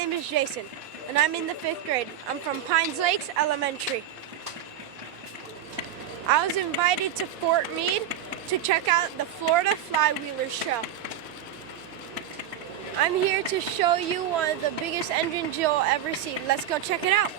name is Jason, and I'm in the 5th grade. I'm from Pines Lakes Elementary. I was invited to Fort Meade to check out the Florida Flywheelers show. I'm here to show you one of the biggest engines you'll ever see. Let's go check it out.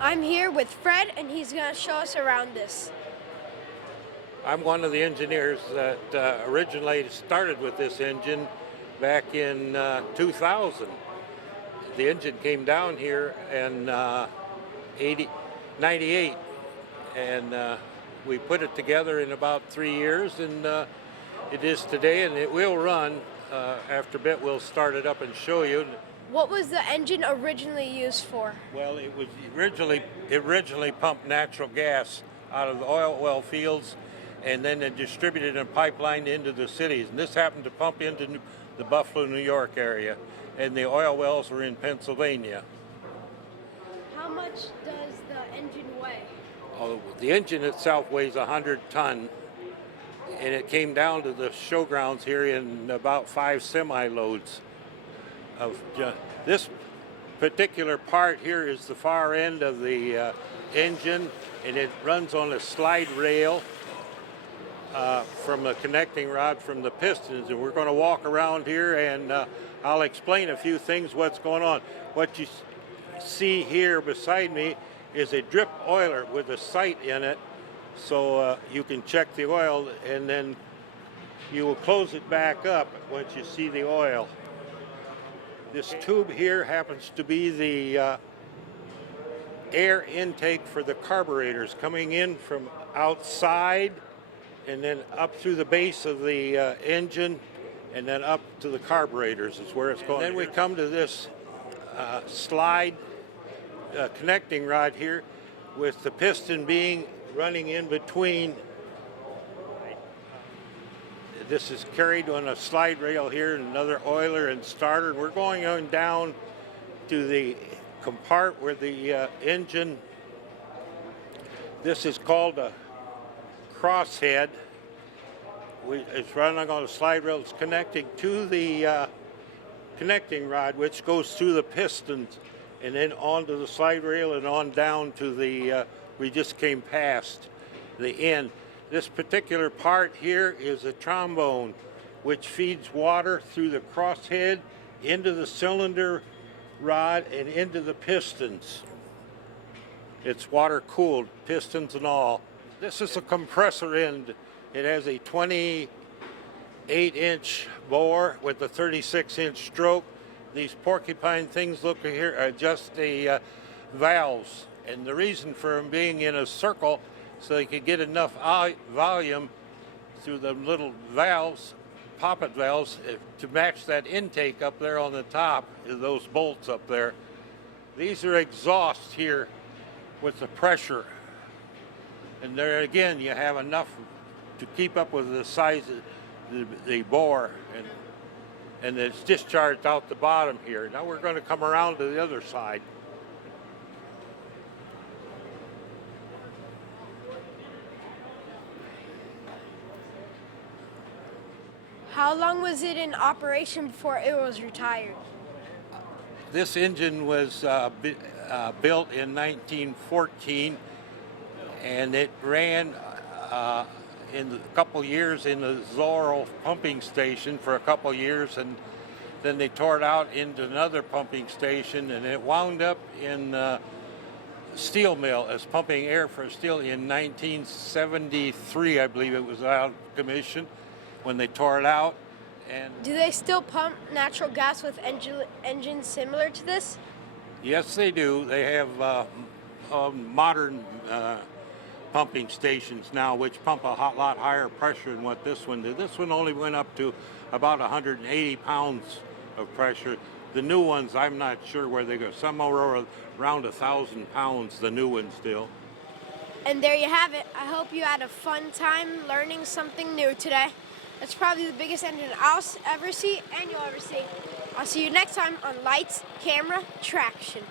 I'm here with Fred, and he's going to show us around this. I'm one of the engineers that originally started with this engine back in 2000. The engine came down here in 98, and we put it together in about 3 years, and it is today, and it will run. After a bit, we'll start it up and show you. What was the engine originally used for? Well, it was originally pumped natural gas out of the oil well fields, and then it distributed and pipelined into the cities. And this happened to pump into the Buffalo, New York area, and the oil wells were in Pennsylvania. How much does the engine weigh? Oh, the engine itself weighs 100 ton, and it came down to the showgrounds here in about 5 semi-loads. This particular part here is the far end of the engine, and it runs on a slide rail from a connecting rod from the pistons, and we're going to walk around here, and I'll explain a few things what's going on. What you see here beside me is a drip oiler with a sight in it, so you can check the oil, and then you will close it back up once you see the oil. This tube here happens to be the air intake for the carburetors coming in from outside and then up through the base of the engine and then up to the carburetors is where it's going. And then we come to this slide connecting rod here with the piston being running in between. This is carried on a slide rail here, another oiler and starter. And we're going on down to the compartment where the engine, this is called a crosshead. It's running on a slide rail. It's connecting to the connecting rod, which goes through the pistons and then onto the slide rail and on down to the, we just came past the end. This particular part here is a trombone, which feeds water through the crosshead into the cylinder rod and into the pistons. It's water cooled, pistons and all. This is a compressor end. It has a 28-inch bore with a 36-inch stroke. These porcupine things, look here, are just the valves. And the reason for them being in a circle so you could get enough volume through the little valves, poppet valves, to match that intake up there on the top, those bolts up there. These are exhaust here with the pressure. And there again, you have enough to keep up with the size of the bore, and it's discharged out the bottom here. Now we're going to come around to the other side. How long was it in operation before it was retired? This engine was built in 1914, and it ran in a couple years in the Zorro pumping station for a couple years, and then they tore it out into another pumping station, and it wound up in steel mill as pumping air for steel in 1973, I believe it was out of commission when they tore it out. And Do they still pump natural gas with engines similar to this? yes, they do. They have modern pumping stations now, which pump a lot higher pressure than what this one did. This one only went up to about 180 pounds of pressure. The new ones, I'm not sure where they go. Some are around 1,000 pounds, the new ones still. And there you have it. I hope you had a fun time learning something new today. That's probably the biggest engine I'll ever see and you'll ever see. I'll see you next time on Lights, Camera, Traction.